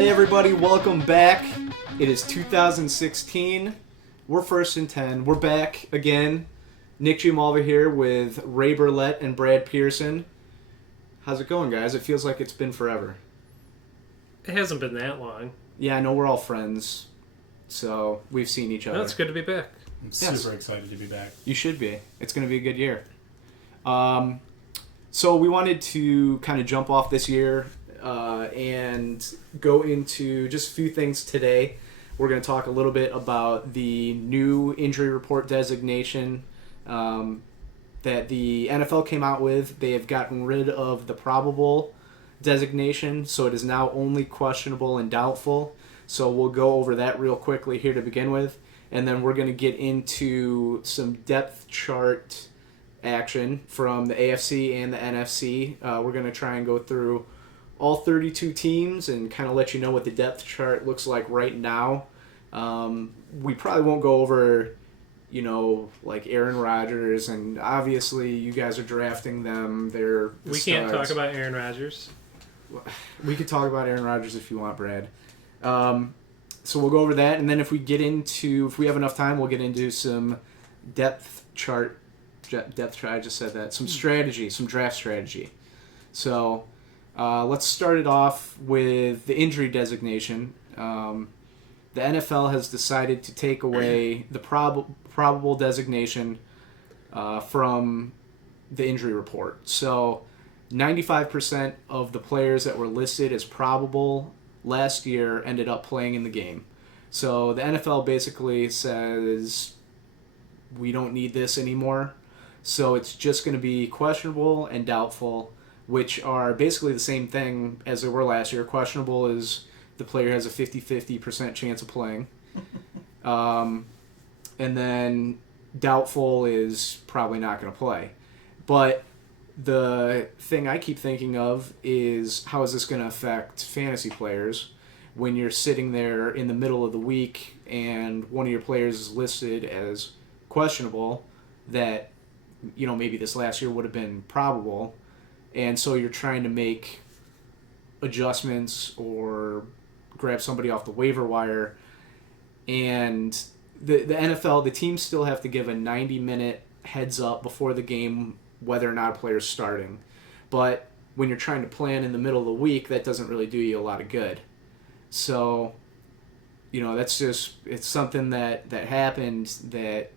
Hey everybody, welcome back. It is 2016. We're First and 10. We're back again. Nick Giamalva here with Ray Burlett and Brad Pearson. How's it going, guys? It feels like it's been forever. It hasn't been that long. Yeah, I know we're all friends, so we've seen each other. No, it's good to be back. I'm super excited to be back. You should be. It's going to be a good year. So we wanted to kind of jump off this year and go into just a few things today. We're going to talk a little bit about the new injury report designation that the NFL came out with. They have gotten rid of the probable designation, so it is now only questionable and doubtful. So we'll go over that real quickly here to begin with, and then we're going to get into some depth chart action from the AFC and the NFC. We're going to try and go through all 32 teams and kind of let you know what the depth chart looks like right now. We probably won't go over, like Aaron Rodgers, and obviously you guys are drafting them. We can't talk about Aaron Rodgers. We could talk about Aaron Rodgers if you want, Brad. So we'll go over that, and then if we have enough time, we'll get into some depth chart. I just said that. Some strategy, some draft strategy. So let's start it off with the injury designation. The NFL has decided to take away the probable designation from the injury report. So 95% of the players that were listed as probable last year ended up playing in the game. So the NFL basically says we don't need this anymore. So it's just going to be questionable and doubtful, which are basically the same thing as they were last year. Questionable is the player has a 50-50% chance of playing. And then doubtful is probably not going to play. But the thing I keep thinking of is how is this going to affect fantasy players when you're sitting there in the middle of the week and one of your players is listed as questionable that maybe this last year would have been probable, and so you're trying to make adjustments or grab somebody off the waiver wire, and the NFL, the teams still have to give a 90-minute heads up before the game whether or not a player's starting. But when you're trying to plan in the middle of the week, that doesn't really do you a lot of good. So, that's just, it's something that happened that,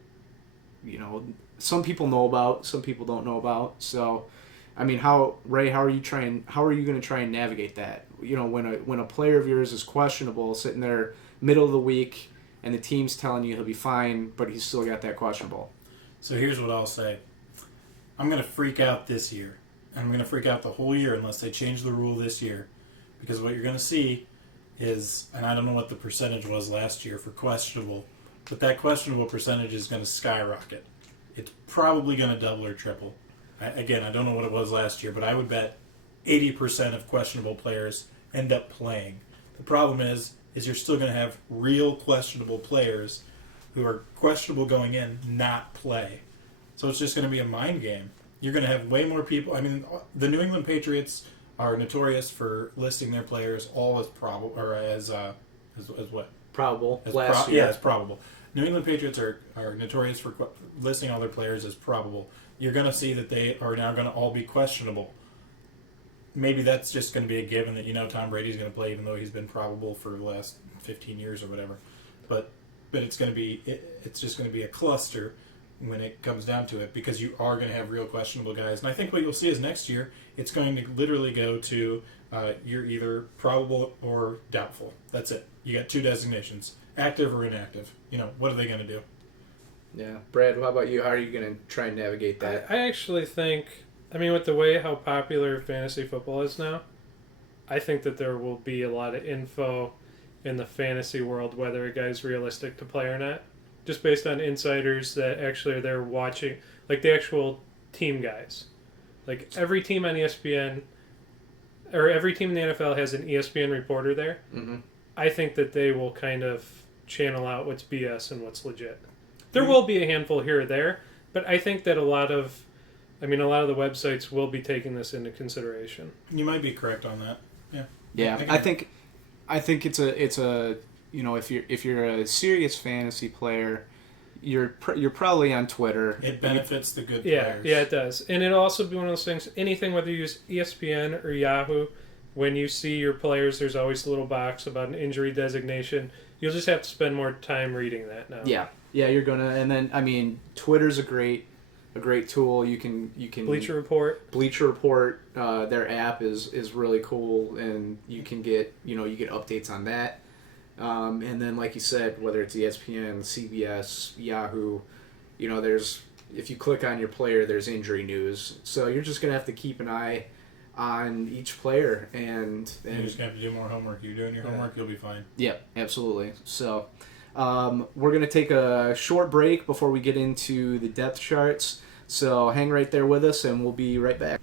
some people know about, some people don't know about. So, I mean, Ray, how are you going to try and navigate that? When a player of yours is questionable, sitting there middle of the week, and the team's telling you he'll be fine, but he's still got that questionable. So here's what I'll say. I'm going to freak out this year. I'm going to freak out the whole year unless they change the rule this year. Because what you're going to see is, and I don't know what the percentage was last year for questionable, but that questionable percentage is going to skyrocket. It's probably going to double or triple. I don't know what it was last year, but I would bet 80% of questionable players end up playing. The problem is you're still going to have real questionable players who are questionable going in not play. So it's just going to be a mind game. You're going to have way more people. I mean, the New England Patriots are notorious for listing their players all as probable, or as what? Probable. Yeah, as probable. New England Patriots are notorious for listing all their players as probable. You're going to see that they are now going to all be questionable. Maybe that's just going to be a given that Tom Brady's going to play even though he's been probable for the last 15 years or whatever. But it's going to be it's just going to be a cluster when it comes down to it, because you are going to have real questionable guys. And I think what you'll see is next year it's going to literally go to you're either probable or doubtful. That's it. You got two designations, active or inactive. What are they going to do? Yeah. Brad, how about you? How are you going to try and navigate that? I actually think, with the way how popular fantasy football is now, I think that there will be a lot of info in the fantasy world whether a guy's realistic to play or not, just based on insiders that actually are there watching, like the actual team guys. Like every team on ESPN, or every team in the NFL has an ESPN reporter there. Mm-hmm. I think that they will kind of channel out what's BS and what's legit. There will be a handful here or there, but I think that a lot of the websites will be taking this into consideration. You might be correct on that. Yeah. Yeah, I think I think it's a if you're a serious fantasy player, you're probably on Twitter. It benefits the good Yeah, players. yeah, it does. And it'll also be one of those things, anything, whether you use ESPN or Yahoo, when you see your players, there's always a little box about an injury designation. You'll just have to spend more time reading that now. Yeah, you're gonna, and then I mean, Twitter's a great tool. You can Bleacher Report. Their app is really cool, and you can get you get updates on that. And then, like you said, whether it's ESPN, CBS, Yahoo, there's if you click on your player, there's injury news. So you're just gonna have to keep an eye on each player, and you're just gonna have to do more homework. You're doing your homework, you'll be fine. Yeah, absolutely. So we're gonna take a short break before we get into the depth charts. So hang right there with us, and we'll be right back.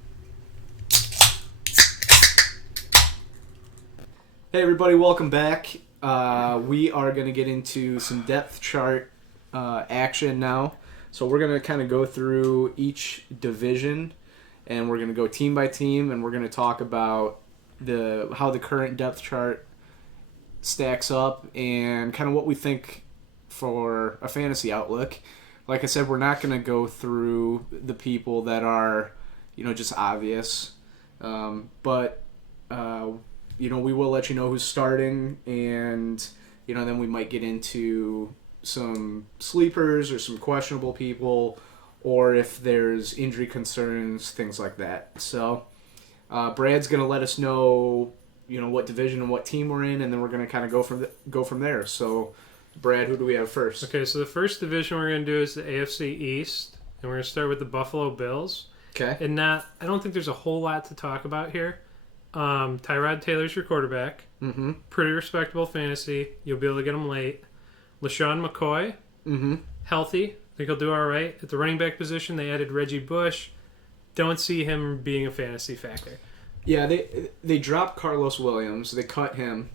Hey everybody, welcome back. We are going to get into some depth chart action now. So we're going to kind of go through each division, and we're going to go team by team, and we're going to talk about how the current depth chart stacks up and kind of what we think for a fantasy outlook. Like I said, we're not going to go through the people that are, just obvious, but we will let you know who's starting, and then we might get into some sleepers or some questionable people, or if there's injury concerns, things like that. So Brad's gonna let us know what division and what team we're in, and then we're gonna kind of go from there. So Brad, who do we have first? Okay, so the first division we're going to do is the AFC East, and we're going to start with the Buffalo Bills. Okay. And I don't think there's a whole lot to talk about here. Tyrod Taylor's your quarterback. Mm-hmm. Pretty respectable fantasy. You'll be able to get him late. LaShawn McCoy, healthy. I think he'll do all right. At the running back position, they added Reggie Bush. Don't see him being a fantasy factor. Yeah, they dropped Carlos Williams. They cut him.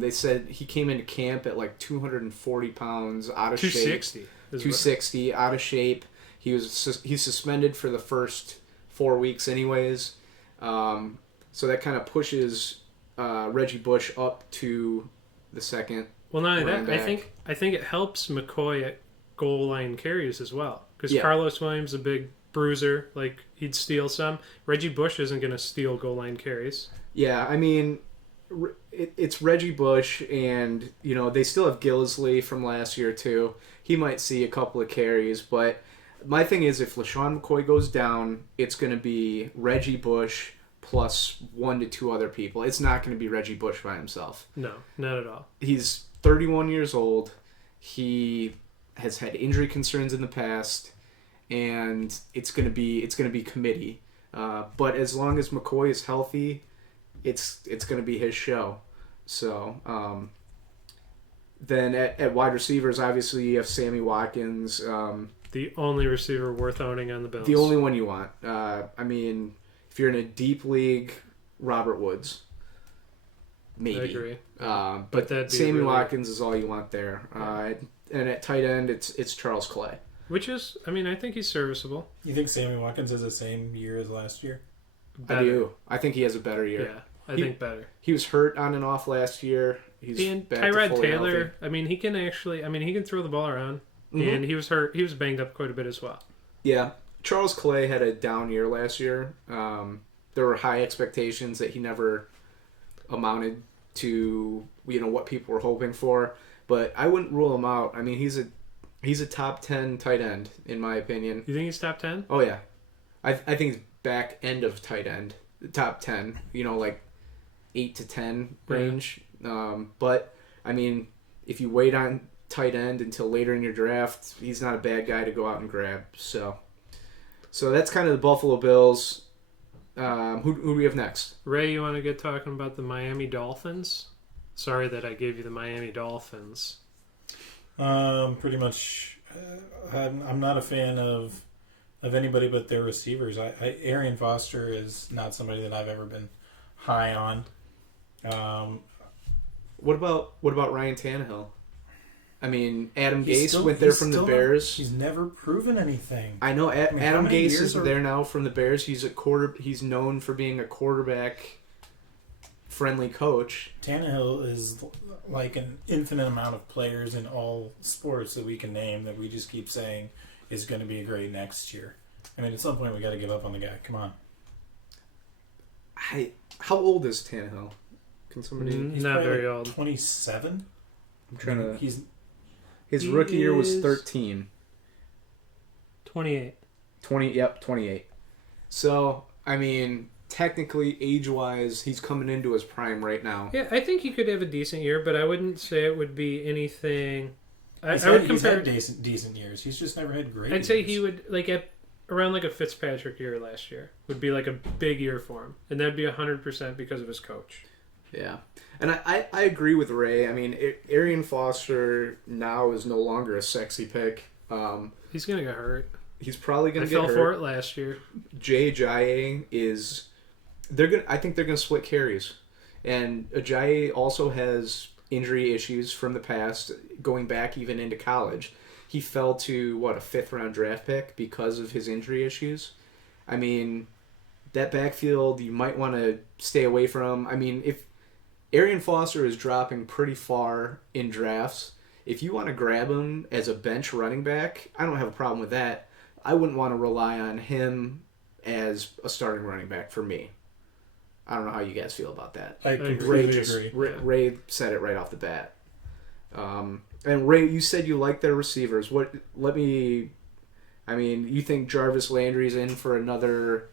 They said he came into camp at like 240 pounds, out of 260. shape. 260, out of shape. He's suspended for the first 4 weeks anyways. So that kind of pushes Reggie Bush up to the second. Well, not only that, back. I think it helps McCoy at goal line carries as well. Because Carlos Williams is a big bruiser, like he'd steal some. Reggie Bush isn't going to steal goal line carries. Yeah, I mean, it's Reggie Bush, and they still have Gillisley from last year too. He might see a couple of carries, but my thing is, if LaShawn McCoy goes down, it's going to be Reggie Bush plus 1 to 2 other people. It's not going to be Reggie Bush by himself. No, not at all. He's 31 years old. He has had injury concerns in the past, and it's going to be committee. But as long as McCoy is healthy, it's going to be his show. So then at wide receivers, obviously you have Sammy Watkins. The only receiver worth owning on the Bills. The only one you want. I mean, if you're in a deep league, Robert Woods. Maybe. I agree. But Sammy Watkins is all you want there. And at tight end, it's Charles Clay. Which is, I think he's serviceable. You think Sammy Watkins has the same year as last year? Better. I do. I think he has a better year. Yeah, I think better. He was hurt on and off last year. He's back Tyrod to fully Taylor, healthy. he can actually, he can throw the ball around. Mm-hmm. And he was hurt. He was banged up quite a bit as well. Yeah. Charles Clay had a down year last year. There were high expectations that he never amounted to, what people were hoping for. But I wouldn't rule him out. I mean, he's a top 10 tight end, in my opinion. You think he's top 10? Oh, yeah. I think he's back end of tight end. Top 10. Like 8 to 10 range. Yeah. But, if you wait on tight end until later in your draft, he's not a bad guy to go out and grab. So that's kind of the Buffalo Bills. Who do we have next? Ray, you want to get talking about the Miami Dolphins? Sorry that I gave you the Miami Dolphins. Pretty much. I'm not a fan of anybody but their receivers. Arian Foster is not somebody that I've ever been high on. What about Ryan Tannehill? Adam Gase went there from the Bears. He's never proven anything. I know. Adam Gase is there now from the Bears. He's known for being a quarterback friendly coach. Tannehill is like an infinite amount of players in all sports that we can name that we just keep saying is going to be great next year. I mean, at some point we got to give up on the guy. Come on. How old is Tannehill? Can somebody? He's Not probably very like old. 27. I'm trying to. He's His He rookie year was is- 13. 28. 28. So, I mean, technically, age-wise, he's coming into his prime right now. Yeah, I think he could have a decent year, but I wouldn't say it would be anything. I would he's compare. had decent years. He's just never had great. I'd say years. he would like at around like a Fitzpatrick year last year would be like a big year for him, and that'd be 100% because of his coach. Yeah. And I agree with Ray. I mean, Arian Foster now is no longer a sexy pick. He's gonna get hurt. He's probably going I to get fell hurt. for it last year. Jay Ajayi is... I think they're going to split carries. And Ajayi also has injury issues from the past, going back even into college. He fell to, a 5th-round draft pick because of his injury issues. I mean, that backfield you might want to stay away from. I mean, if Arian Foster is dropping pretty far in drafts, if you want to grab him as a bench running back, I don't have a problem with that. I wouldn't want to rely on him as a starting running back for me. I don't know how you guys feel about that. I agree. completely agree. Ray said it right off the bat. And Ray, you said you like their receivers. You think Jarvis Landry's in for another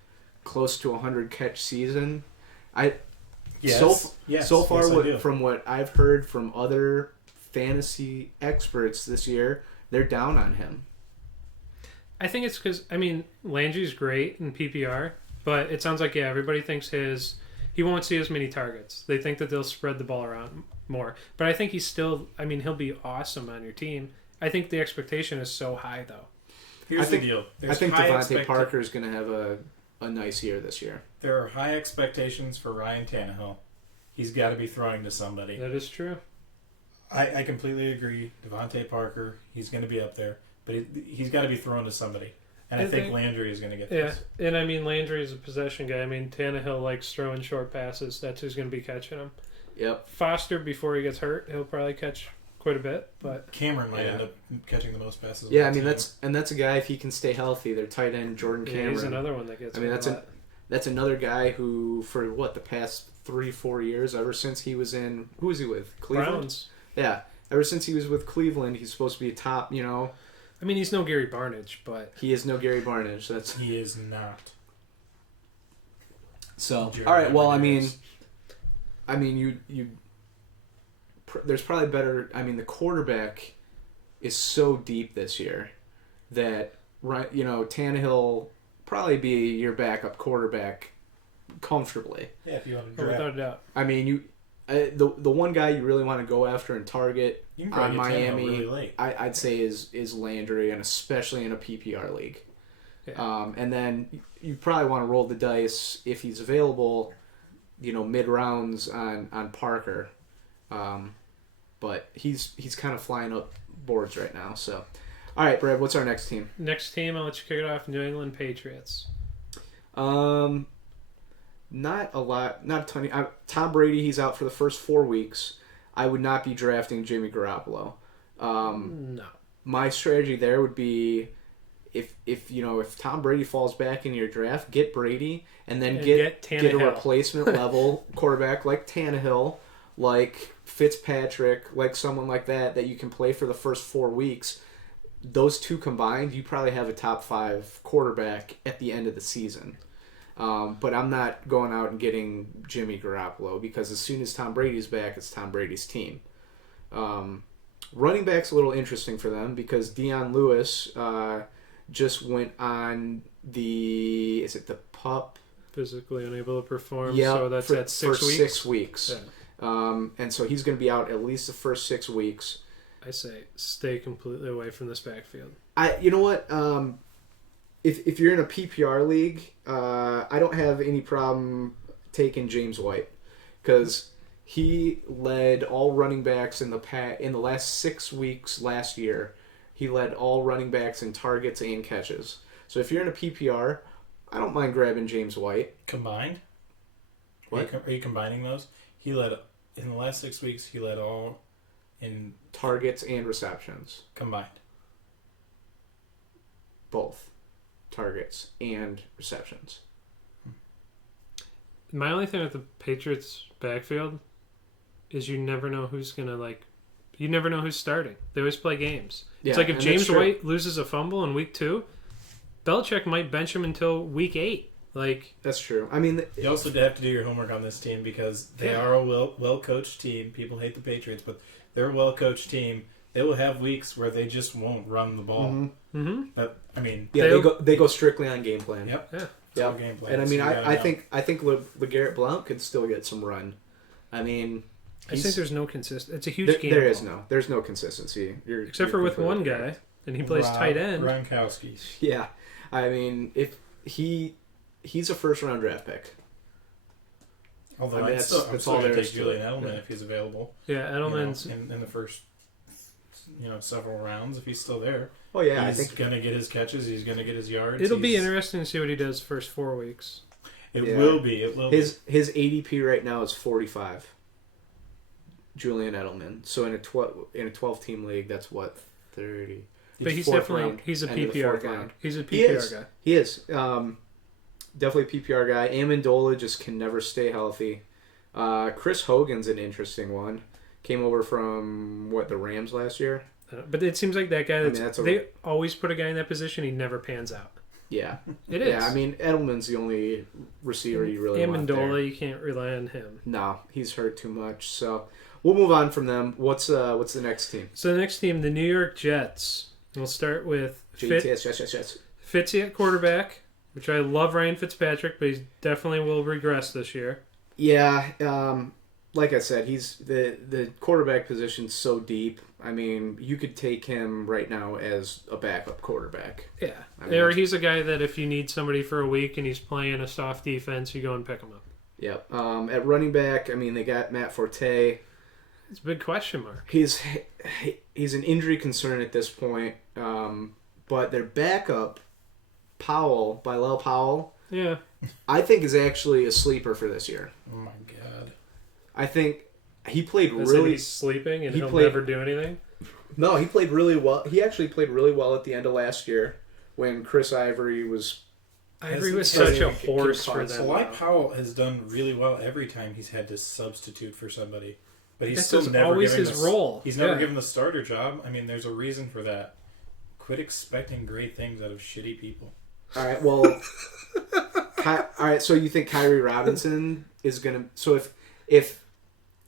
close to 100 catch season? Yes. So far, I do. from what I've heard from other fantasy experts this year, they're down on him. I think it's because Landry's great in PPR, but it sounds like everybody thinks he won't see as many targets. They think that they'll spread the ball around more. But I think he's still. He'll be awesome on your team. I think the expectation is so high though. Here's the deal. I think Devontae Parker is going to have a nice year this year. There are high expectations for Ryan Tannehill. He's got to be throwing to somebody. That is true. I completely agree. Devontae Parker, he's going to be up there, but he's got to be thrown to somebody. And I think Landry is going to get this. Yeah, and Landry is a possession guy. Tannehill likes throwing short passes. That's who's going to be catching them. Yep. Foster, before he gets hurt, he'll probably catch quite a bit. But Cameron might end up catching the most passes. Yeah, that's a guy, if he can stay healthy, their tight end Jordan Cameron. He's another one that gets. That's another guy who, for the past 3-4 years, ever since he was in, who was he with? Cleveland. Browns. Yeah, ever since he was with Cleveland, he's supposed to be a top. He's no Gary Barnage, but he is no Gary Barnage. He is not. So all right, well, there's probably better. The quarterback is so deep this year that Tannehill probably be your backup quarterback comfortably. Yeah, if you want to without a doubt. The one guy you really want to go after and target on Miami, really late. I'd say is Landry, and especially in a PPR league. Yeah. And then you probably want to roll the dice if he's available, mid rounds on Parker. But he's kind of flying up boards right now. So, all right, Brad, what's our next team? Next team, I'll let you kick it off. New England Patriots. Not a lot, not a ton. Tom Brady, he's out for the first 4 weeks. I would not be drafting Jimmy Garoppolo. No. My strategy there would be if Tom Brady falls back into your draft, get Brady and then get a replacement level quarterback like Tannehill, like Fitzpatrick, like someone like that you can play for the first 4 weeks. Those two combined, you probably have a top 5 quarterback at the end of the season. But I'm not going out and getting Jimmy Garoppolo because as soon as Tom Brady's back, it's Tom Brady's team. Running back's a little interesting for them because Deion Lewis just went on the PUP? Physically unable to perform. Yeah, so that's at 6 weeks. 6 weeks. Yeah. And so he's going to be out at least the first 6 weeks. I say stay completely away from this backfield. You know what? If you're in a PPR league, I don't have any problem taking James White because he led all running backs in the last 6 weeks last year. He led all running backs in targets and catches. So if you're in a PPR, I don't mind grabbing James White. Combined? What? Are you combining those? He led in the last 6 weeks. He led all in Targets and receptions. combined. Both. Targets and receptions. My only thing with the Patriots backfield is you never know who's gonna you never know who's starting. They always play games. Yeah, It's like if and James that's true. White loses a fumble in week 2, Belichick might bench him until week 8. Like, That's true. I mean, You also have to do your homework on this team because they Yeah. are a well coached team. People hate the Patriots, but they're a well coached team. They will have weeks where they just won't run the ball. mm-hmm. But I mean, Yeah, They'll- they go strictly on game plan. yep, yeah. it's all Yep. game plan. And I mean, So you gotta I know. think LeGarrette Blount could still get some run. I mean, I just think there's no consistency. It's a huge there, gamble. there is no. There's no consistency. Except for with one completely guy, and he plays tight end. Gronkowski. Yeah, I mean, if he's a first round draft pick. Although I mean, I'm that's- still that's going all to there take is to Julian it. Edelman Yeah. if he's available. Yeah, Edelman's. In the first, several rounds if he's still there. Oh yeah, He's I think going to get his catches. He's going to get his yards. It'll be He's- interesting to see what he does first 4 weeks. It Yeah. will be. It will. his ADP right now is 45. Julian Edelman. So in a 12 team league, that's what 30. But he's fourth definitely round, he's a end of the PPR fourth guy. round. He's a He PPR is. guy. He is definitely a PPR guy. Amendola just can never stay healthy. Chris Hogan's an interesting one. Came over from the Rams last year. But it seems like that guy. They always put a guy in that position. He never pans out. Yeah, It is. Yeah, I mean Edelman's the only receiver you really want there. Amendola, you can't rely on him. No, he's hurt too much. So we'll move on from them. What's the next team? So the next team, the New York Jets. We'll start with Yes. Fitzy at quarterback, which I love Ryan Fitzpatrick, but he definitely will regress this year. Yeah, like I said, he's the quarterback position's so deep. I mean, you could take him right now as a backup quarterback. Yeah. I mean, Or that's- he's a guy that if you need somebody for a week and he's playing a soft defense, you go and pick him up. Yep. At running back, I mean, they got Matt Forte. It's a big question mark. He's an injury concern at this point. But their backup, Bilal Powell, Yeah. I think is actually a sleeper for this year. Oh my god. I think he played That's it, really. he's sleeping and he he'll played- never do anything. No, he played really well. He actually played really well at the end of last year when Chris Ivory was. Ivory was has such a he- horse for Kim them. Bilal though. Powell has done really well every time he's had to substitute for somebody, but he's That's still just never always given his the- role. He's never Yeah. given the starter job. I mean, there's a reason for that. Quit expecting great things out of shitty people. All right. Well. All right. So you think Kyrie Robinson is gonna? So if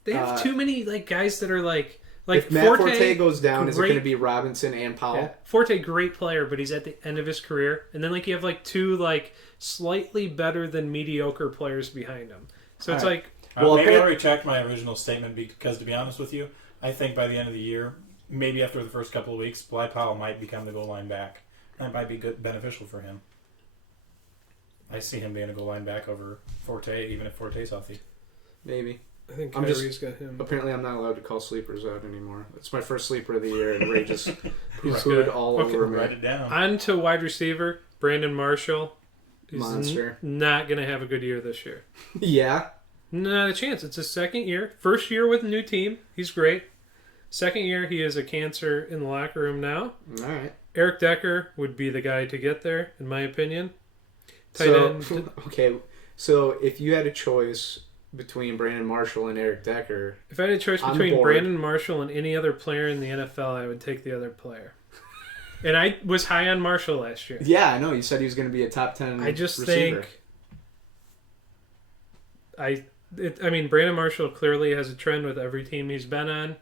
They have too many guys that are like if Matt Forte goes down, is it great- going to be Robinson and Powell? Yeah. Forte, great player, but he's at the end of his career. And then you have two slightly better than mediocre players behind him. So it's All right. like Well, Maybe I'll apparently- retract my original statement because, to be honest with you, I think by the end of the year, maybe after the first couple of weeks, Bilal Powell might become the goal line back. That might be beneficial for him. I see him being a goal line back over Forte, even if Forte's healthy. Maybe. I think I'm just- Kyrie's got him. Apparently, I'm not allowed to call sleepers out anymore. It's my first sleeper of the year, and Ray just poo-pooed all Okay. over Write me. it down. On to wide receiver, Brandon Marshall. He's Monster. not going to have a good year this year. Yeah. Not a chance. It's his second year. First year with a new team. He's great. Second year, he is a cancer in the locker room now. All right. Eric Decker would be the guy to get there, in my opinion. Tight So, end. okay. So if you had a choice between Brandon Marshall and Eric Decker, If I had a choice On between board. Brandon Marshall and any other player in the NFL, I would take the other player. And I was high on Marshall last year. yeah, I know you said he was going to be a top 10 I just receiver. think Brandon Marshall clearly has a trend with every team he's been on.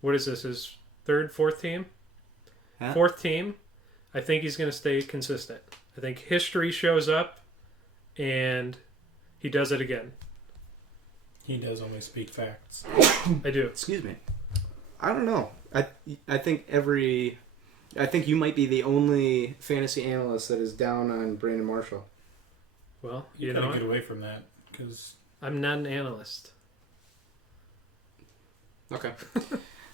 What is this, his fourth team? Huh? Fourth team. I think he's going to stay consistent. I think history shows up, and he does it again. He does only speak facts. I do. Excuse me. I don't know. I think you might be the only fantasy analyst that is down on Brandon Marshall. Well, You you gotta know get what? away from that because I'm not an analyst. Okay.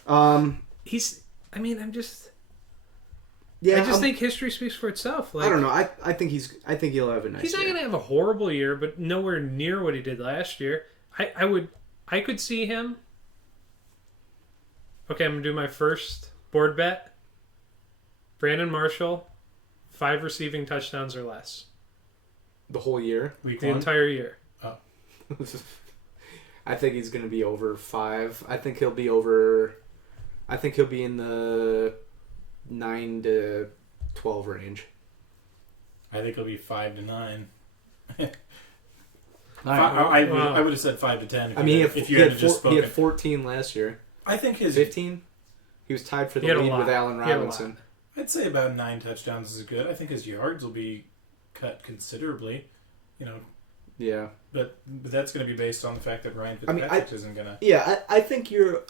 I'm Yeah, I just think history speaks for itself. I don't know. I think he'll have a nice He's not year. going to have a horrible year, but nowhere near what he did last year. I would I could see him. Okay, I'm going to do my first board bet. Brandon Marshall, 5 receiving touchdowns or less. The whole year? Week The 1? entire year. Oh. I think he's going to be over 5. I think he'll be over... I think he'll be in the 9 to 12 range. I think it'll be 5 to 9. Right. I would have said 5 to 10 if he you had just spoken. He had 14 last year. I think his 15? He was tied for the lead with Allen Robinson. I'd say about 9 touchdowns is good. I think his yards will be cut considerably, Yeah. But that's going to be based on the fact that Ryan Fitzpatrick isn't going to. Yeah, I think you're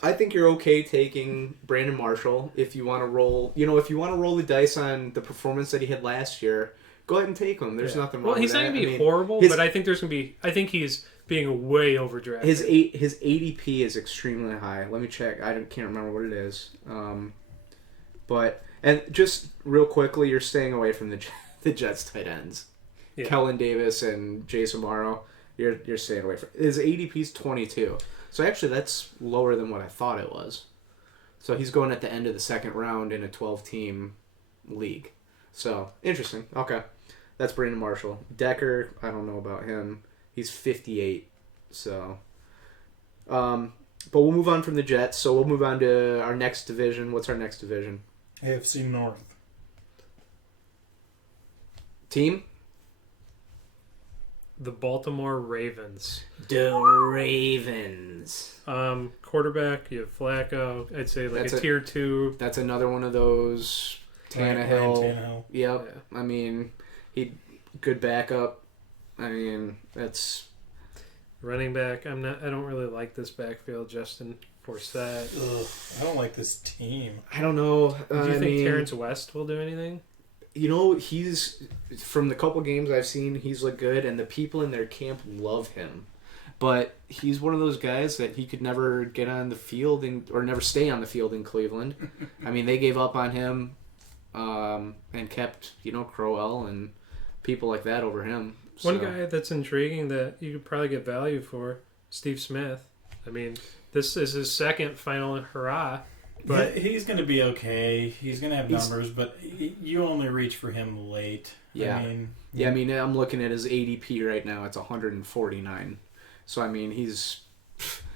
okay taking Brandon Marshall if you want to roll. If you want to roll the dice on the performance that he had last year, go ahead and take him. There's nothing wrong. Well, he's with not that. going to be horrible, but I think there's going to be. I think he's being way overdrafted. His ADP is extremely high. Let me check. Can't remember what it is. And just real quickly, you're staying away from the Jets tight ends. Yeah. Kellen Davis and Jason Morrow, you're staying away from. His ADP's 22. So actually that's lower than what I thought it was. So he's going at the end of the second round in a 12-team league. So interesting. Okay. That's Brandon Marshall. Decker, I don't know about him. He's 58. So but we'll move on from the Jets. So we'll move on to our next division. What's our next division? AFC North. Team? The Baltimore Ravens. The Ravens. Quarterback, you have Flacco. I'd say like a tier 2. That's another one of those Tannehill. Yep. Yeah. I mean, good backup. I mean, that's running back. I don't really like this backfield, Justin Forsett. I don't like this team. I don't know. Do you think Terrence West will do anything? He's from the couple games I've seen, he's looked good, and the people in their camp love him. But he's one of those guys that he could never get on the field or never stay on the field in Cleveland. I mean, they gave up on him and kept Crowell and people like that over him. So. One guy that's intriguing that you could probably get value for, Steve Smith. I mean, this is his second final hurrah. But he's going to be okay. He's going to have numbers, but you only reach for him late. Yeah. I mean, I'm looking at his ADP right now. It's 149. So, I mean, he's...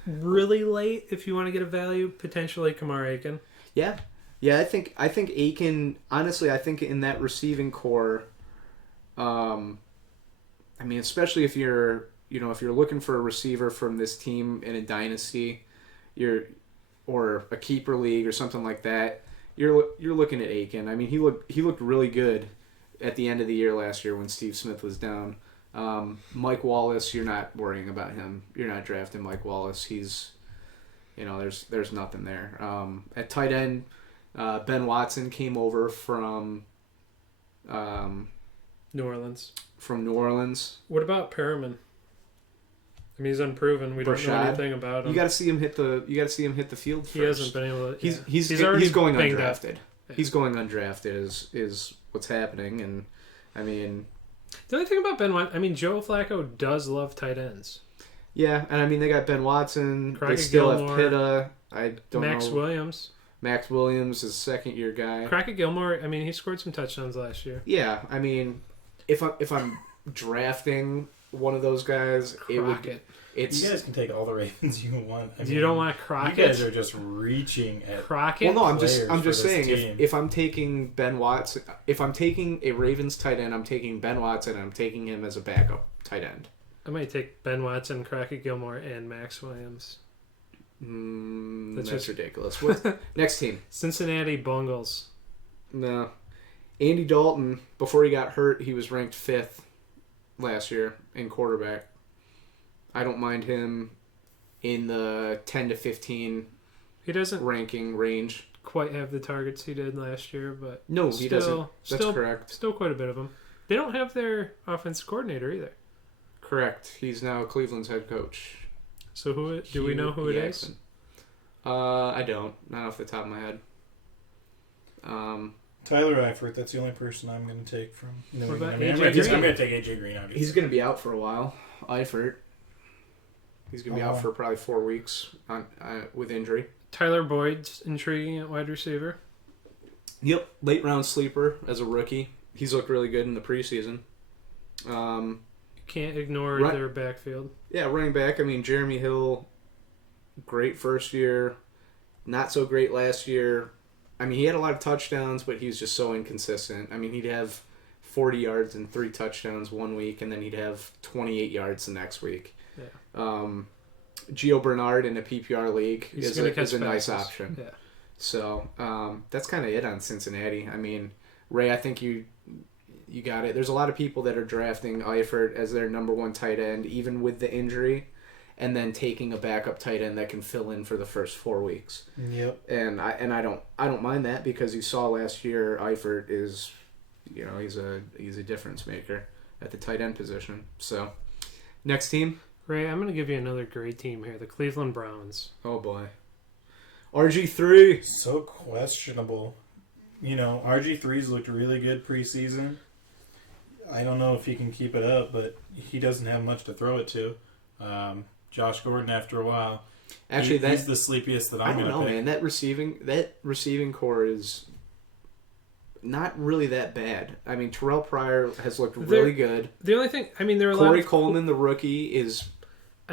really late if you want to get a value, potentially Kamar Aiken. Yeah. Yeah, I think Aiken... Honestly, I think in that receiving core... I mean, especially if you're looking for a receiver from this team in a dynasty, or a keeper league or something like that, you're looking at Aiken. I mean, he looked really good at the end of the year last year when Steve Smith was down. Mike Wallace, you're not worrying about him. You're not drafting Mike Wallace. He's, there's nothing there. At tight end, Ben Watson came over from New Orleans. What about Perriman? I mean, he's unproven. We don't know anything about him. You got to see him hit the field first. He hasn't been able to. He's going undrafted. He's going undrafted is what's happening, and I mean, the only thing about Ben Watson, I mean, Joe Flacco does love tight ends. Yeah, and I mean they got Ben Watson. Crockett they still Gilmore, have Pitta. I don't Max know. Williams. Max Williams is a second-year guy. Crockett Gilmore. I mean, he scored some touchdowns last year. Yeah, I mean, if I'm drafting one of those guys, Crockett. You guys can take all the Ravens you want. You don't want Crockett? You guys are just reaching at Crockett. Well, no, I'm just saying if I'm taking Ben Watson, if I'm taking a Ravens tight end, I'm taking Ben Watson. I'm taking him as a backup tight end. I might take Ben Watson, Crockett Gilmore, and Max Williams. That's ridiculous. Next team? Cincinnati Bengals. No, Andy Dalton. Before he got hurt, he was ranked 5th last year in quarterback. I don't mind him in the 10 to 15 he doesn't ranking range. Quite have the targets he did last year, but no, he doesn't. That's correct. Still quite a bit of them. They don't have their offensive coordinator either. Correct. He's now Cleveland's head coach. So do we know who it is? I don't. Not off the top of my head. Tyler Eifert. That's the only person I'm going to take from New England. I'm going to take AJ Green. Obviously. He's going to be out for a while. Eifert. He's going to be out for probably 4 weeks with injury. Tyler Boyd's intriguing at wide receiver. Yep, late round sleeper as a rookie. He's looked really good in the preseason. Can't ignore their backfield. Yeah, running back. I mean, Jeremy Hill, great first year, not so great last year. I mean, he had a lot of touchdowns, but he was just so inconsistent. I mean, he'd have 40 yards and 3 touchdowns one week, and then he'd have 28 yards the next week. Yeah. Gio Bernard in a PPR league is a nice option. Yeah. So that's kind of it on Cincinnati. I mean, Ray, I think you got it. There's a lot of people that are drafting Eifert as their number 1 tight end, even with the injury, and then taking a backup tight end that can fill in for the first 4 weeks. Yep. And I don't mind that, because you saw last year Eifert is, he's a difference maker at the tight end position. So, next team. Ray, I'm going to give you another great team here, the Cleveland Browns. Oh boy. RG3. So questionable. RG3's looked really good preseason. I don't know if he can keep it up, but he doesn't have much to throw it to. Josh Gordon, after a while, actually, he's the sleepiest that I'm going to pick. Man. That receiving core is not really that bad. I mean, Terrell Pryor has looked really good. The only thing, I mean, there are a lot of... Corey Coleman, the rookie,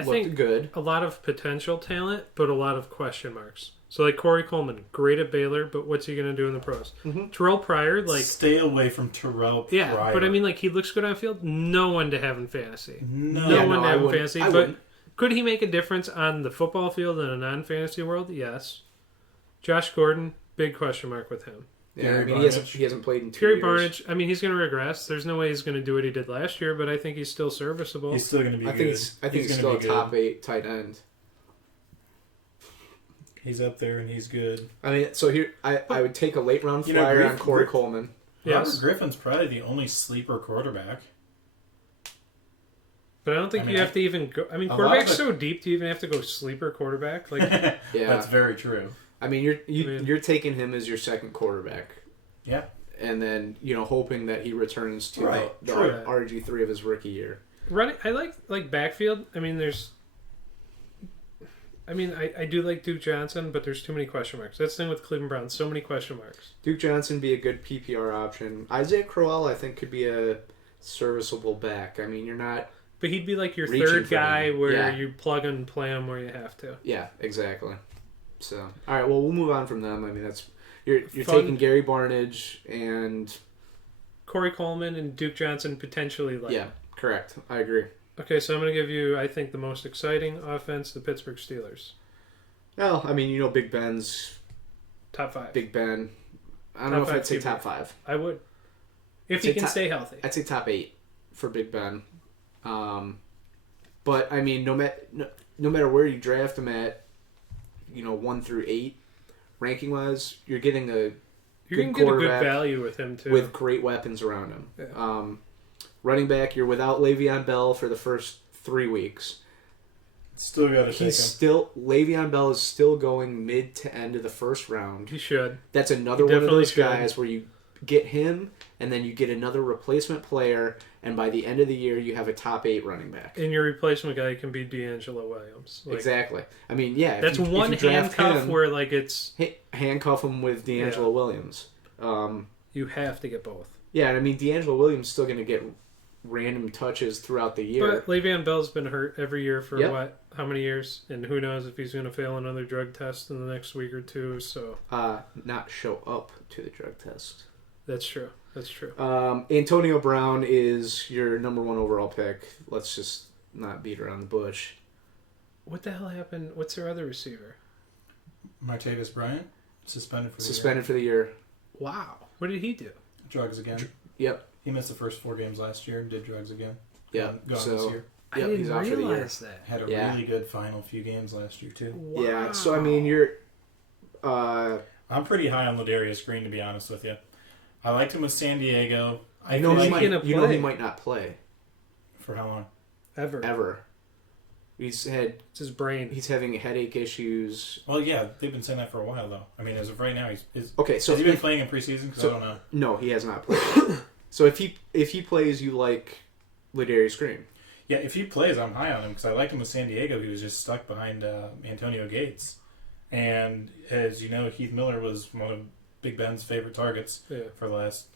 looked good. A lot of potential talent, but a lot of question marks. So, like, Corey Coleman, great at Baylor, but what's he going to do in the pros? Mm-hmm. Terrell Pryor, stay away from Terrell Pryor. Yeah, but I mean, he looks good on field. No one to have in fantasy. No one to have in fantasy. But wouldn't. Could he make a difference on the football field in a non-fantasy world? Yes. Josh Gordon, big question mark with him. Yeah, I mean, he hasn't played in 2 Gary years. Barnidge, I mean, he's going to regress. There's no way he's going to do what he did last year, but I think he's still serviceable. He's still going to be good. I think he's still a top 8 tight end. He's up there and he's good. I mean, so here I would take a late round flyer on Corey Coleman. Robert Griffin's probably the only sleeper quarterback. But I don't think you have to even go. I mean, quarterback's so deep. Do you even have to go sleeper quarterback? Yeah, that's very true. I mean, you're taking him as your second quarterback. Yeah. And then hoping that he returns to the RG3 of his rookie year. I like backfield. I mean, I do like Duke Johnson, but there's too many question marks. That's the thing with Cleveland Browns. So many question marks. Duke Johnson be a good PPR option. Isaiah Crowell, I think, could be a serviceable back. I mean, you're not... But he'd be like your third guy where you plug and play him where you have to. Yeah, exactly. So, all right, well, we'll move on from them. I mean, you're taking Gary Barnidge and... Corey Coleman and Duke Johnson potentially. Yeah, correct. I agree. Okay, so I'm going to give you, I think, the most exciting offense, the Pittsburgh Steelers. Well, I mean, Big Ben's... Top 5. Big Ben. I don't know if I'd say top 5. I would. If he can stay healthy. I'd say top 8 for Big Ben. But, I mean, no matter where you draft him at, 1 through 8, ranking-wise, you're getting a good value with him, too. With great weapons around him. Yeah. Running back, you're without Le'Veon Bell for the first 3 weeks. Still got to take him. Le'Veon Bell is still going mid to end of the first round. He should. That's another one of those guys where you get him, and then you get another replacement player, and by the end of the year, you have a top 8 running back. And your replacement guy can be D'Angelo Williams. Exactly. I mean, yeah. That's one handcuff where, it's... Handcuff him with D'Angelo Williams. You have to get both. Yeah, and I mean, D'Angelo Williams is still going to get random touches throughout the year. But Le'Veon Bell's been hurt every year for how many years? And who knows if he's going to fail another drug test in the next week or two, so... not show up to the drug test. That's true. Antonio Brown is your number 1 overall pick. Let's just not beat around the bush. What the hell happened? What's their other receiver? Martavis Bryant? Suspended for the year. Wow. What did he do? Drugs again. Yep. He missed the first 4 games last year and did drugs again. Yeah. Gone this year. I didn't realize that. Had a really good final few games last year, too. Wow. Yeah, so I mean, you're... I'm pretty high on Ladarius Green, to be honest with you. I liked him with San Diego. He might not play. For how long? Ever. It's his brain. He's having headache issues. Well, yeah, they've been saying that for a while, though. I mean, as of right now, has he been playing in preseason? Because I don't know. No, he has not played. So if he plays, you like Ladarius Green. Yeah, if he plays, I'm high on him because I liked him with San Diego. He was just stuck behind Antonio Gates. And as you know, Heath Miller was one of Big Ben's favorite targets for the last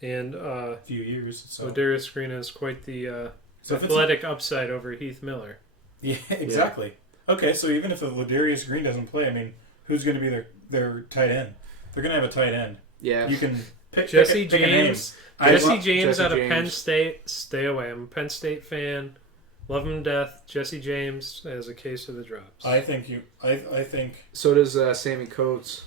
few years. So Ladarius Green has quite the So athletic upside over Heath Miller. Yeah, exactly. Yeah. Okay, so even if Ladarius Green doesn't play, I mean, who's going to be their tight end? They're going to have a tight end. Yeah. You can pick Jesse pick a name. James. Jesse James Jesse out of James. Penn State. Stay away. I'm a Penn State fan. Love him to death. Jesse James has a case of the drops. I think So does Sammy Coates.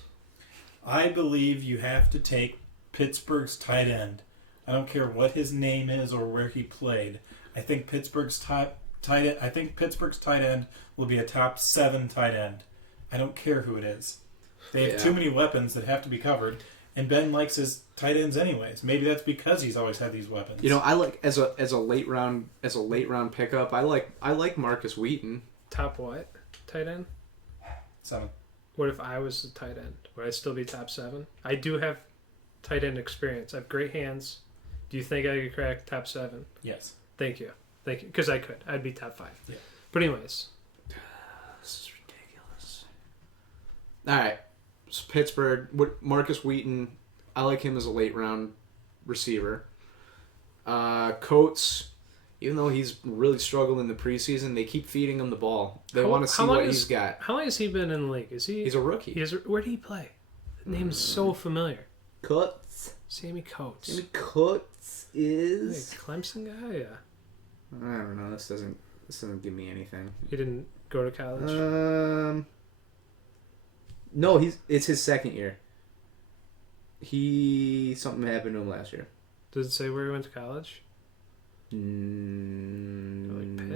I believe you have to take Pittsburgh's tight end. I don't care what his name is or where he played. I think Pittsburgh's tight end will be a top 7 tight end. I don't care who it is. They have too many weapons that have to be covered, and Ben likes his tight ends anyways. Maybe that's because he's always had these weapons. You know, I like as a late round pickup. I like Marcus Wheaton. Top what? Tight end? 7. What if I was the tight end? Would I still be top 7? I do have tight end experience. I have great hands. Do you think I could crack top 7? Yes. Thank you. Because I could. I'd be top 5. Yeah. But anyways. This is ridiculous. All right. So Pittsburgh. Marcus Wheaton. I like him as a late round receiver. Coates, even though he's really struggled in the preseason, they keep feeding him the ball. They want to see what he's got. How long has he been in the league? He's a rookie. Where did he play? The name's so familiar. Coates. Sammy Coates. Sammy Coates is Clemson guy. Yeah. I don't know. This doesn't give me anything. He didn't go to college. No, it's his second year. Something happened to him last year. Does it say where he went to college?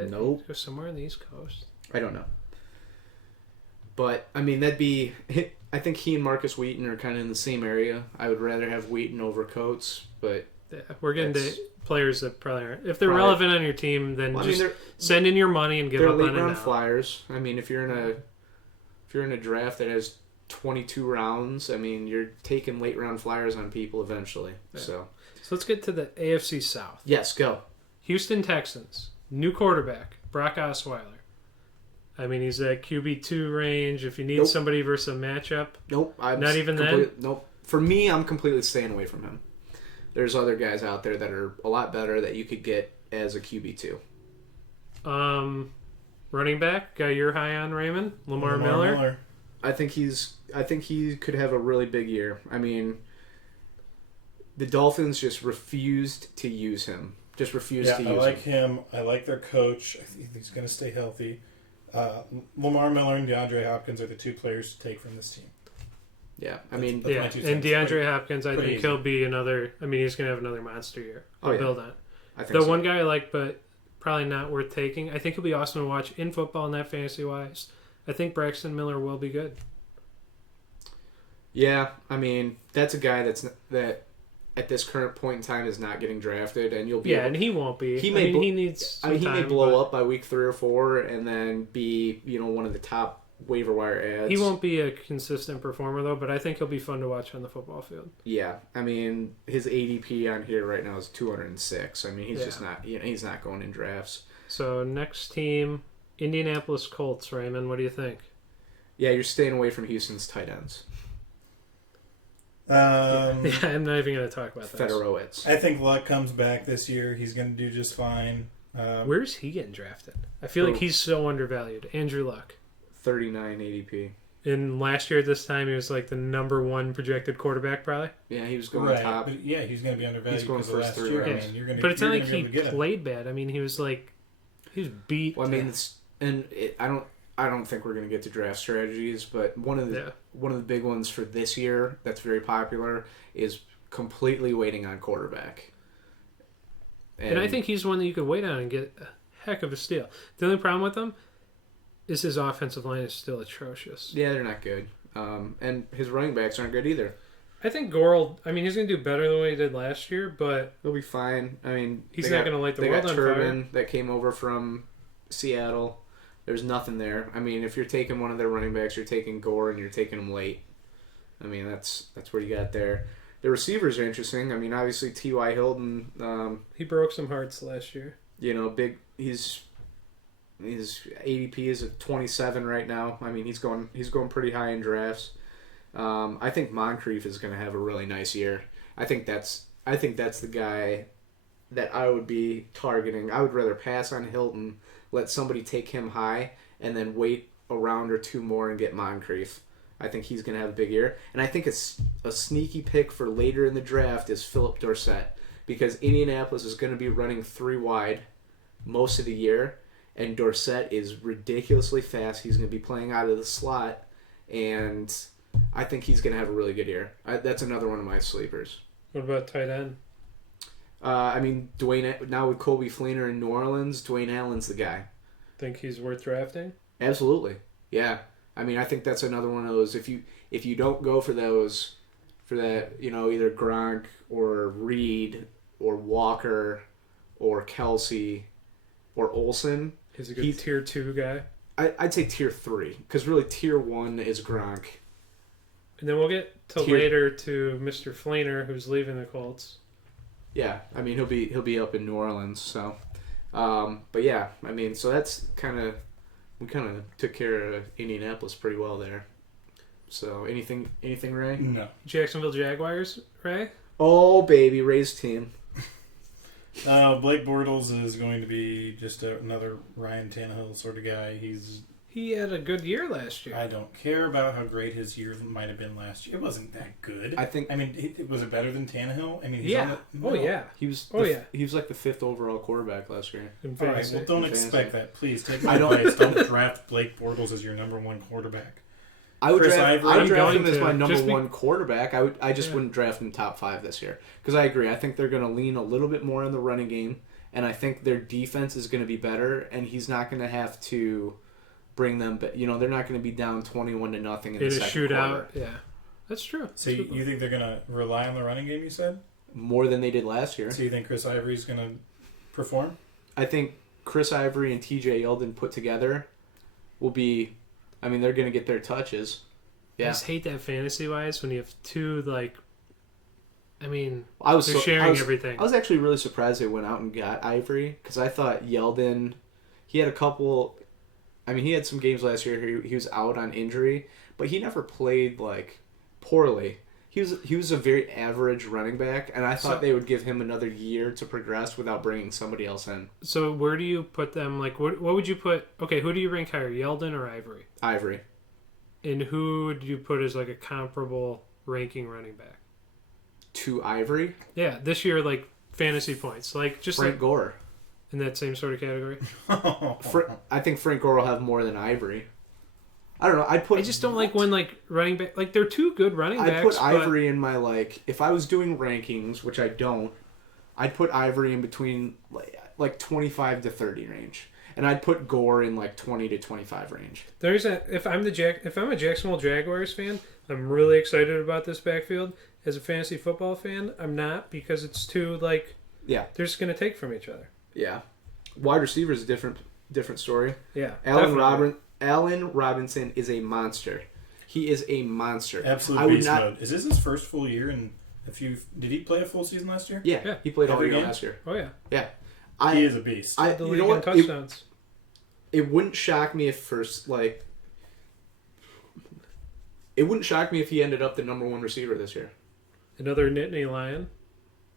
Nope. Go somewhere on the East Coast. I don't know. But I mean, I think he and Marcus Wheaton are kind of in the same area. I would rather have Wheaton over Coates, but yeah, we're getting to players that probably aren't. If they're relevant on your team, then send in your money and give up on it. They're late round flyers. I mean, if you're in a draft that has 22 rounds, I mean, you're taking late round flyers on people eventually. Yeah. So let's get to the AFC South. Yes, go. Houston Texans, new quarterback, Brock Osweiler. I mean, he's at QB2 range. If you need somebody versus a matchup. Nope. Not even then? Nope. For me, I'm completely staying away from him. There's other guys out there that are a lot better that you could get as a QB2. Running back, guy you're high on, Raymond? Lamar Miller. I think he could have a really big year. I mean, the Dolphins just refused to use him. Just refused to use him. I like him. I like their coach. I think he's going to stay healthy. Lamar Miller and DeAndre Hopkins are the 2 players to take from this team. Yeah, I mean... Yeah, and DeAndre Hopkins, I think he'll be another... I mean, he's going to have another monster year. I'll build on. I think one guy I like, but probably not worth taking. I think he'll be awesome to watch in football and that fantasy-wise. I think Braxton Miller will be good. Yeah, I mean, that's a guy that at this current point in time is not getting drafted, and you'll be... Yeah, and he won't be. He may blow up by week 3 or 4 and then be, one of the top waiver wire ads. He won't be a consistent performer, though, but I think he'll be fun to watch on the football field. Yeah, I mean, his ADP on here right now is 206. I mean, he's just not... he's not going in drafts. So, next team, Indianapolis Colts. Raymond, what do you think? Yeah, you're staying away from Houston's tight ends. I'm not even going to talk about that. Federowitz. I think Luck comes back this year. He's going to do just fine. Where's he getting drafted? I feel like he's so undervalued. Andrew Luck. 39 ADP. And last year at this time, he was like the number 1 projected quarterback, probably. Yeah, he was going top. But he's going to be undervalued. He's going first 3 rounds. rounds. I mean, but it's not like he played bad. I mean, he was beat. Well, I mean, I don't think we're going to get to draft strategies, but one of the big ones for this year that's very popular is completely waiting on quarterback. And I think he's one that you could wait on and get a heck of a steal. The only problem with him is his offensive line is still atrocious. Yeah, they're not good. And his running backs aren't good either. I think Gould, he's going to do better than what he did last year, but... He'll be fine. I mean... He's not going to light the world on fire. They got Turbin that came over from Seattle. There's nothing there. I mean, if you're taking one of their running backs, you're taking Gore and you're taking him late. I mean, that's what you got there. The receivers are interesting. I mean, obviously T.Y. Hilton. He broke some hearts last year. big. His ADP is at 27 right now. I mean, he's going pretty high in drafts. I think Moncrief is going to have a really nice year. I think that's the guy that I would be targeting. I would rather pass on Hilton, let somebody take him high, and then wait a round or two more and get Moncrief. I think he's going to have a big year. And I think it's a sneaky pick for later in the draft is Philip Dorsett, because Indianapolis is going to be running 3 wide most of the year, and Dorsett is ridiculously fast. He's going to be playing out of the slot, and I think he's going to have a really good year. That's another one of my sleepers. What about tight end? I mean, now with Colby Fleener in New Orleans, Dwayne Allen's the guy. Think he's worth drafting? Absolutely. Yeah. I mean, I think that's another one of those. If you don't go for that, either Gronk or Reed or Walker or Kelsey or Olsen. He's a good tier 2 guy. I'd say tier 3, because really tier 1 is Gronk. And then we'll get later to Mr. Fleener, who's leaving the Colts. Yeah, I mean he'll be up in New Orleans. So, but yeah, I mean, so that's we kind of took care of Indianapolis pretty well there. So anything, Ray? No. Jacksonville Jaguars, Ray? Oh baby, Ray's team. Blake Bortles is going to be just another Ryan Tannehill sort of guy. He had a good year last year. I don't care about how great his year might have been last year. It wasn't that good. Was it better than Tannehill? I mean, He was. He was like the 5th overall quarterback last year. All right, well, don't expect that. Please take my advice. Don't draft Blake Bortles as your number 1 quarterback. I would draft him as my number 1 quarterback. I just wouldn't draft him top 5 this year, because I agree. I think they're going to lean a little bit more on the running game, and I think their defense is going to be better, and he's not going to have to bring them. But they're not going to be down 21-0 in the second quarter. Yeah, that's true. So you think they're going to rely on the running game? You said more than they did last year. So you think Chris Ivory's going to perform? I think Chris Ivory and T.J. Yeldon put together will be. I mean, they're going to get their touches. Yeah. I just hate that fantasy-wise when you have two, they're sharing everything. I was actually really surprised they went out and got Ivory, because I thought Yeldon, he had a couple, he had some games last year he was out on injury, but he never played, poorly. He was a very average running back, and I thought they would give him another year to progress without bringing somebody else in. So where do you put them? What would you put? Okay, who do you rank higher, Yeldon or Ivory? Ivory. And who would you put as a comparable ranking running back? To Ivory? Yeah, this year, fantasy points. Frank Gore. In that same sort of category? I think Frank Gore will have more than Ivory. I don't know. I just don't like when running back they're two good running backs. I put Ivory in my if I was doing rankings, which I don't, I'd put Ivory in between 25 to 30 range, and I'd put Gore in 20 to 25 range. If I'm a Jacksonville Jaguars fan, I'm really excited about this backfield. As a fantasy football fan, I'm not, because it's too they're just gonna take from each other. Yeah, wide receiver is a different story. Yeah, Allen Robinson is a monster. He is a monster. Absolute beast mode. Is this his first full year? Did he play a full season last year? Yeah. He played all year last year. Oh yeah. Yeah. He is a beast. The league in touchdowns. It wouldn't shock me if it wouldn't shock me if he ended up the number 1 receiver this year. Another Nittany Lion.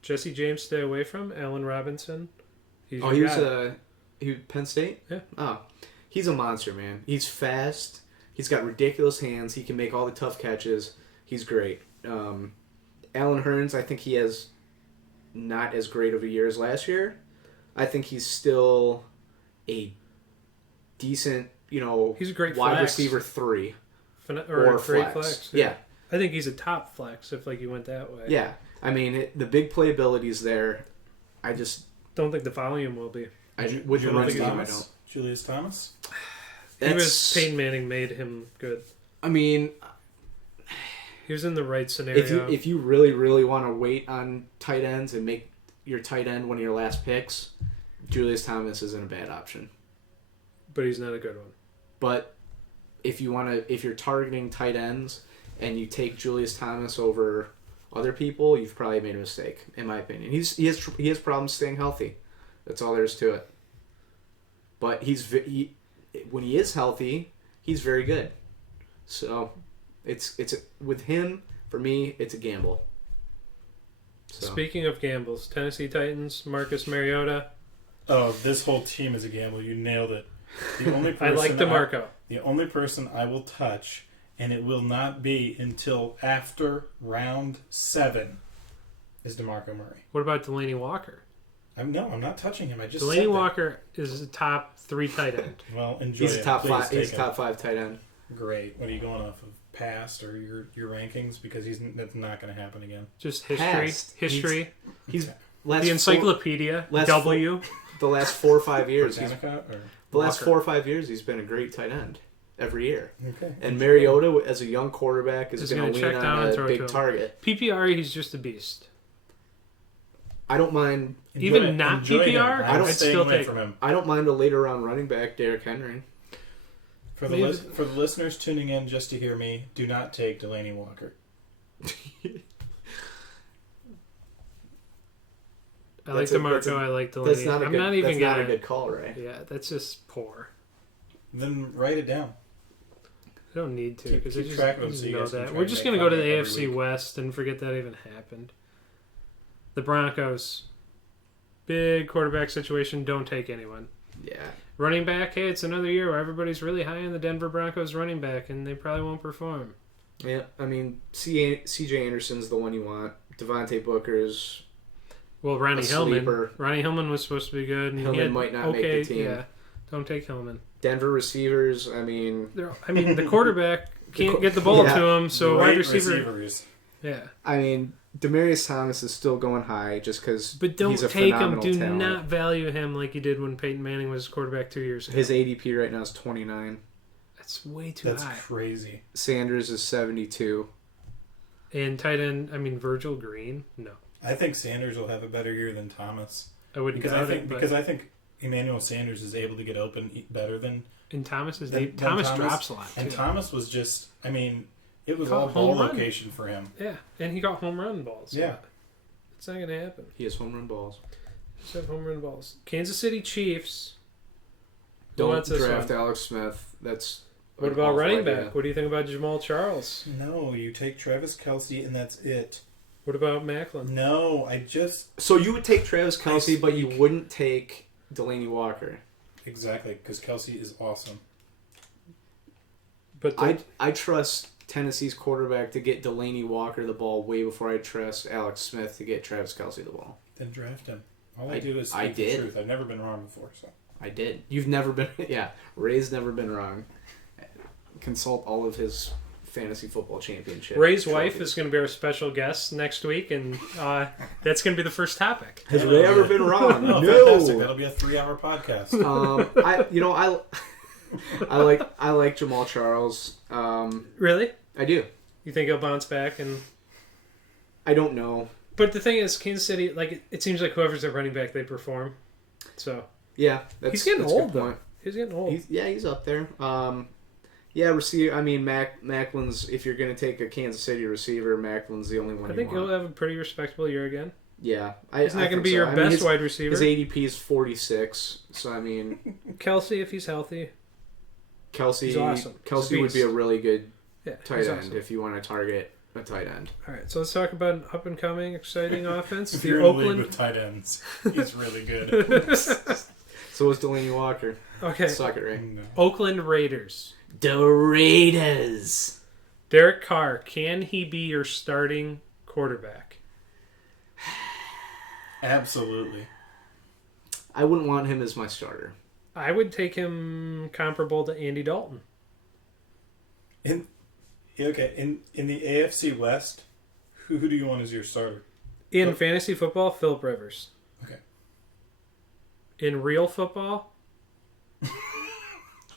Jesse James, stay away from. Allen Robinson. He was Penn State? Yeah. Oh. He's a monster, man. He's fast. He's got ridiculous hands. He can make all the tough catches. He's great. Allen Hurns, I think he has not as great of a year as last year. I think he's still a decent, he's a great wide flex. receiver 3. Or flex. Yeah. I think he's a top flex if you went that way. Yeah. The big playability is there. I just don't think the volume will be. With the running game, I don't. Julius Thomas? Peyton Manning made him good. He was in the right scenario. If you really, really want to wait on tight ends and make your tight end one of your last picks, Julius Thomas isn't a bad option. But he's not a good one. But if you're targeting tight ends and you take Julius Thomas over other people, you've probably made a mistake, in my opinion. He has problems staying healthy. That's all there is to it. but when he is healthy, he's very good. So it's with him, for me, it's a gamble. So. Speaking of gambles, Tennessee Titans, Marcus Mariota. Oh, this whole team is a gamble. You nailed it. The only person I like DeMarco. The only person I will touch, and it will not be until after round 7, is DeMarco Murray. What about Delaney Walker? I'm not touching him. I just Delaney said that. Walker is a top 3 tight end. Well, enjoy He's it. a top Please 5. take He's him. top 5 tight end. Great. What are you going off of? Past or your rankings? Because that's not going to happen again. Just history. Past. History. He's Okay. last The encyclopedia. W. The last 4 or 5 years. Britannica or The last Walker. 4 or 5 years, he's been a great tight end every year. okay. And Mariota, as a young quarterback, is Just going to gonna lean check down on and a throw it to big him. target. PPR, he's just a beast. I don't mind. Even not Enjoy him. PPR, I'm I'd staying still away take from him. I don't mind a later round running back, Derrick Henry. For the listeners tuning in just to hear me, do not take Delaney Walker. I like That's a- DeMarco. that's a- I like That's Delaney. not a I'm good. not even that's not a gonna. good call, right? Yeah, that's just poor. Then write it down. I don't need to Keep- because keep I just track of them so you know guys can that. try We're and just make gonna go to fun the of it every AFC week. West and forget that even happened. The Broncos, big quarterback situation. Don't take anyone. Yeah. Running back. Hey, it's another year where everybody's really high on the Denver Broncos running back, and they probably won't perform. Yeah. I mean, C.J. Anderson's the one you want. Devontae Booker's. Well, Ronnie A Hillman. sleeper. Ronnie Hillman was supposed to be good. And he Hillman had- might not make the team. Yeah, don't take Hillman. Denver receivers. I mean, The quarterback can't get the ball Yeah. to him, so Great wide receiver. receivers. Yeah, Demarius Thomas is still going high just because but don't he's a take him. phenomenal Do talent. not value him like you did when Peyton Manning was quarterback 2 years ago. His ADP right now is 29. That's way too That's high. crazy. Sanders is 72. And tight end, Virgil Green. No, I think Sanders will have a better year than Thomas I wouldn't because doubt it. But I think Emmanuel Sanders is able to get open better than in Thomas, than Thomas Thomas. drops a lot. And too. Thomas was just. I mean, it was Caught all home ball run. location for him. Yeah, and he got home run balls. Yeah. It's not gonna happen. He has home run balls. Just have home run balls. Kansas City Chiefs. Who Don't wants this draft one? Alex Smith. That's What an about awful running idea. back? What do you think about Jamal Charles? No, you take Travis Kelce and that's it. What about Macklin? No, I just So you would take Travis Kelce, but you speak. wouldn't take Delaney Walker. exactly because Kelce is awesome. But I trust Tennessee's quarterback to get Delaney Walker the ball way before I trust Alex Smith to get Travis Kelce the ball. Then draft him. All I do is I speak the did. truth. I've never been wrong before, so. I did. You've never been. Yeah, Ray's never been wrong. Consult all of his fantasy football championship. Ray's wife trophies. is going to be our special guest next week, and that's going to be the first topic. Has Ray ever been wrong? No, No. fantastic. That'll be a 3-hour podcast. I like Jamal Charles. Really? I do. You think he'll bounce back? I don't know. But the thing is, Kansas City, it seems like whoever's at running back, they perform. So Yeah, he's getting that's a good old, though. point. He's getting old. He's up there. Receiver. I mean, Macklin's. If you're going to take a Kansas City receiver, Macklin's the only one. I think you he'll want. have a pretty respectable year again. Yeah, He's not going to think be so. your I mean, best his, wide receiver. His ADP is 46. So I mean, Kelsey, if he's healthy, Kelsey. He's awesome. He's a Kelsey would be a beast. really good yeah, tight he's end awesome. if you want to target a tight end. All right, so let's talk about an up and coming, exciting offense. If The you're in the league Oakland. with tight ends, he's really good. So is Delaney Walker. Okay, Suck it, Ray. No. Oakland Raiders. The Raiders. Derek Carr, can he be your starting quarterback? Absolutely. I wouldn't want him as my starter. I would take him comparable to Andy Dalton. In the AFC West, who do you want as your starter? In fantasy football, Philip Rivers. Okay. In real football,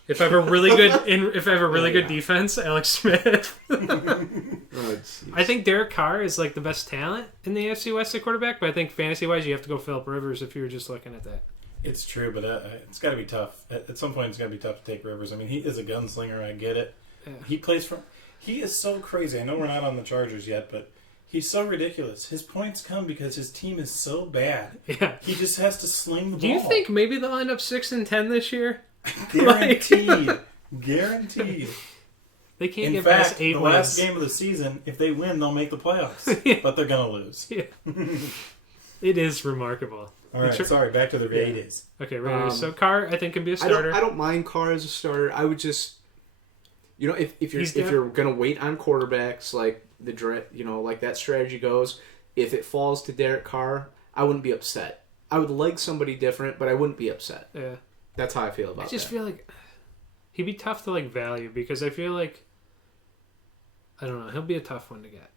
if I have a really good defense, Alex Smith. Oh, I think Derek Carr is like the best talent in the AFC West at quarterback, but I think fantasy wise, you have to go Philip Rivers if you were just looking at that. It's true, but it's got to be tough. At some point, it's got to be tough to take Rivers. I mean, he is a gunslinger. I get it. Yeah. He plays from. He is so crazy. I know we're not on the Chargers yet, but He's so ridiculous. His points come because his team is so bad. Yeah. He just has to sling the ball. Do you think maybe they'll end up 6-10 this year? Guaranteed. Guaranteed. They can't In get fact, past 8 the wins. last game of the season, if they win, they'll make the playoffs. But they're going to lose. Yeah. It is remarkable. All right, sorry, back to the Raiders. Okay, Raiders. So Carr, I think, can be a starter. I don't mind Carr as a starter. I would just, if you're gonna wait on quarterbacks like like that strategy goes, if it falls to Derek Carr, I wouldn't be upset. I would like somebody different, but I wouldn't be upset. Yeah, that's how I feel about it. I just feel like he'd be tough to value because I feel like I don't know. He'll be a tough one to get.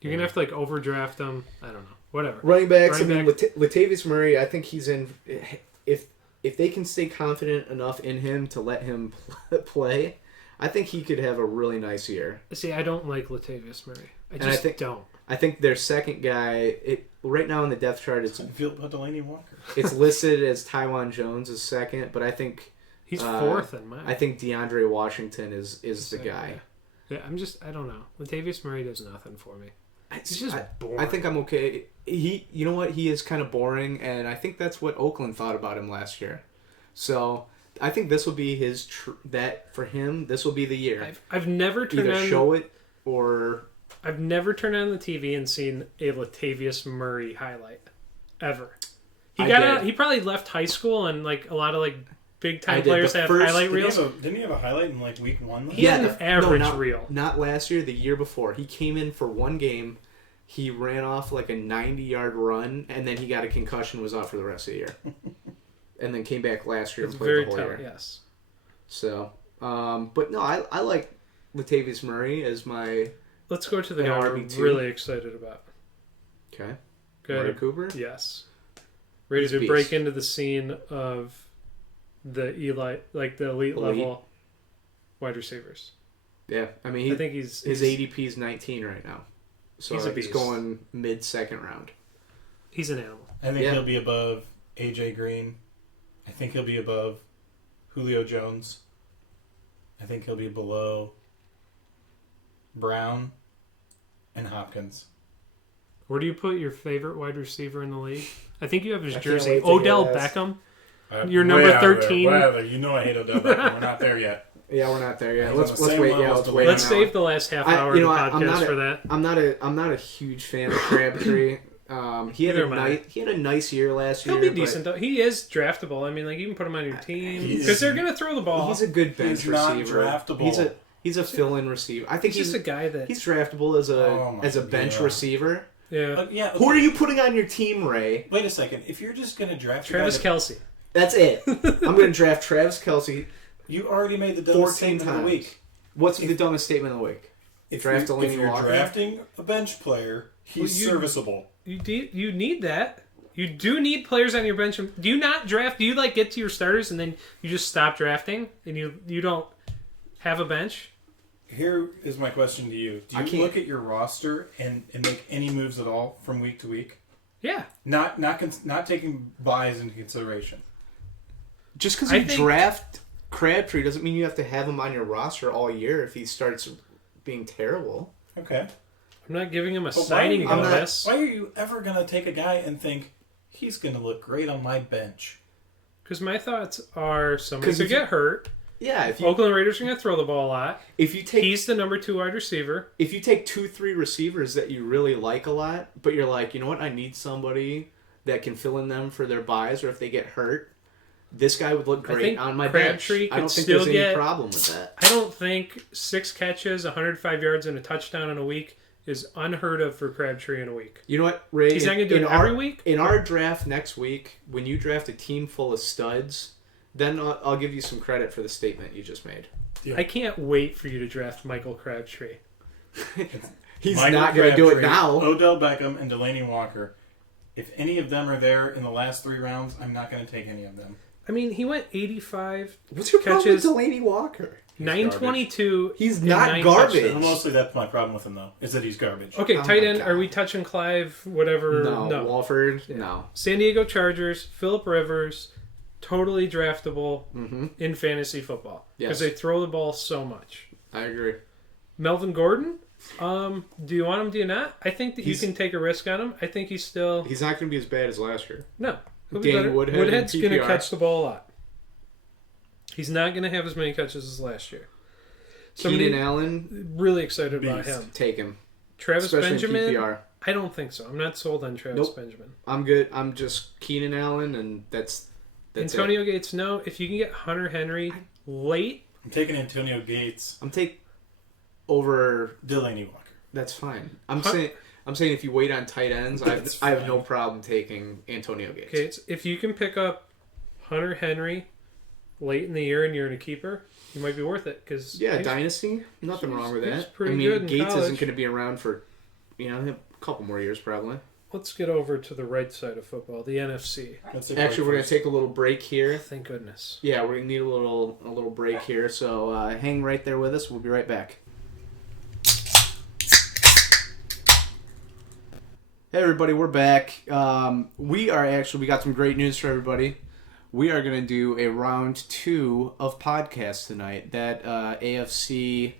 You're gonna have to overdraft him. I don't know. Whatever. Running backs. Latavius Murray. I think he's in. If they can stay confident enough in him to let him play, I think he could have a really nice year. See, I don't like Latavius Murray. I don't. I think their second guy. Right now in the depth chart, it's Delaney Walker. It's listed as Tywan Jones as second, but I think he's fourth in mine. I think DeAndre Washington is the guy. Yeah, I don't know. Latavius Murray does nothing for me. He's just boring. I think I'm okay. You know what? He is kind of boring, and I think that's what Oakland thought about him last year. So I think this will be his for him. This will be the year. I've never turned either on show it or I've never turned on the TV and seen a Latavius Murray highlight ever. He probably left high school and a lot of big time players have highlight reels. Didn't he have a highlight in week 1? He had an average reel. Not last year, the year before. He came in for one game. He ran off a 90-yard run, and then he got a concussion, was out for the rest of the year. And then came back last year and played the whole year. Yes. So, but no, I like Latavius Murray as my... Let's go to the guy I'm really excited about. Okay. Amari Cooper? Yes. Ready to break into the scene of the elite level wide receivers. Yeah, I mean, I think his ADP is 19 right now. So he's going mid-second round. He's an animal. I think he'll be above AJ Green. I think he'll be above Julio Jones. I think he'll be below Brown and Hopkins. Where do you put your favorite wide receiver in the league? I think you have his jersey. Odell Beckham. You're number 13. Whatever. You know I hate Odell Beckham. We're not there yet. Yeah, we're not there yet. Let's wait. Yeah, let's save the last half hour of the podcast for that. I'm not a huge fan of Crabtree. He had a nice year last year. He'll be decent though. He is draftable. I mean, you can put him on your team because they're going to throw the ball. He's a good bench receiver. Not draftable. He's a fill-in receiver. I think he's just a guy that he's draftable as a bench receiver. Yeah. Okay. Who are you putting on your team, Ray? Wait a second. If you're just going to draft Travis Kelce, that's it. I'm going to draft Travis Kelce. You already made the dumbest statement of the week. What's the dumbest statement of the week? If you're drafting a bench player, he's serviceable. You need that. You do need players on your bench. Do you not draft? Do you get to your starters and then you just stop drafting and you don't have a bench? Here is my question to you. Do you look at your roster and make any moves at all from week to week? Yeah. Not taking buys into consideration. Just because you draft Crabtree doesn't mean you have to have him on your roster all year if he starts being terrible. Okay. I'm not giving him a signing bonus. Why are you ever going to take a guy and think, he's going to look great on my bench? Because my thoughts are somebody's going to get hurt. Yeah. Oakland Raiders are going to throw the ball a lot. He's the number 2 wide receiver. If you take 2-3 receivers that you really like a lot, but you're like, you know what, I need somebody that can fill in them for their buys or if they get hurt, this guy would look great on my bench. I don't think there's any problem with that. I don't think 6 catches, 105 yards, and a touchdown in a week is unheard of for Crabtree in a week. You know what, Ray? He's not going to do it every week? In our draft next week, when you draft a team full of studs, then I'll give you some credit for the statement you just made. Yeah. I can't wait for you to draft Michael Crabtree. He's not going to do it now. Odell Beckham and Delaney Walker. If any of them are there in the last 3 rounds, I'm not going to take any of them. I mean, he went 85 What's your catches. Problem with Delaney Walker? 922. He's not garbage. Well, mostly that's my problem with him, though, is that he's garbage. Okay, tight end. Are we touching Clive? Whatever. No. Walford? Yeah. No. San Diego Chargers, Phillip Rivers, totally draftable in fantasy football. Because they throw the ball so much. I agree. Melvin Gordon? Do you want him? Do you not? I think that you can take a risk on him. I think he's still. He's not going to be as bad as last year. No. Danny Woodhead. Woodhead's going to catch the ball a lot. He's not going to have as many catches as last year. Keenan Allen. Really excited about him. Take him. Travis Especially Benjamin. in PPR. I don't think so. I'm not sold on Travis Benjamin. I'm good. I'm just Keenan Allen, and that's Antonio Gates, no. If you can get Hunter Henry late. I'm taking Antonio Gates. I'm over Delaney Walker. That's fine. I'm saying if you wait on tight ends, I have no problem taking Antonio Gates. Okay, if you can pick up Hunter Henry late in the year and you're in a keeper, you might be worth it. Cause Dynasty, nothing wrong with that. Pretty good in Gates college. isn't going to be around for a couple more years probably. Let's get over to the right side of football, the NFC. Actually, we're going to take a little break here. Thank goodness. Yeah, we're going to need a little break here, so hang right there with us. We'll be right back. Hey everybody, we're back. We got some great news for everybody. We are going to do a round 2 of podcasts tonight. That AFC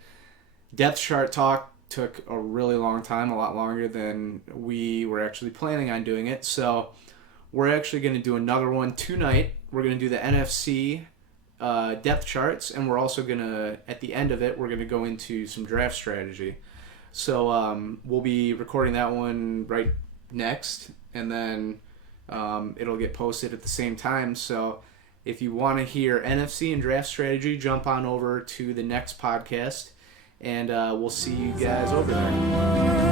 depth chart talk took a really long time, a lot longer than we were actually planning on doing it. So we're actually going to do another one tonight. We're going to do the NFC depth charts, and we're also going to, at the end of it, we're going to go into some draft strategy. So we'll be recording that one right next, and then it'll get posted at the same time. So if you want to hear NFC and draft strategy, jump on over to the next podcast, and we'll see you guys over there.